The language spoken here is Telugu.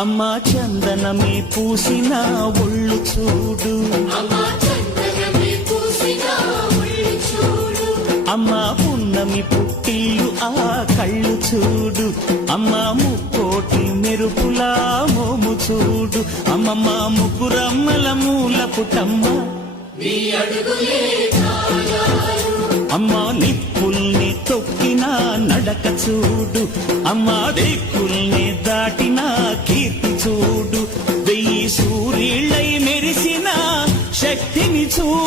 అమ్మా చందనమే పూసిన ఒళ్ళు చూడు, అమ్మా పున్నమి పుట్టిల్లు ఆ కళ్ళు చూడు, అమ్మా ముక్కోటి మెరుపులా మోము చూడు, అమ్మమ్మ ముగ్గురమ్మల మూల పుటమ్మ అమ్మా నిప్పుల్ని తొక్కిన నడక చూడు, అమ్మా దిక్కుల్ని దాటిన కీర్తి చూడు, 1000 సూర్యుళ్ళై మెరిసిన శక్తిని చూడు.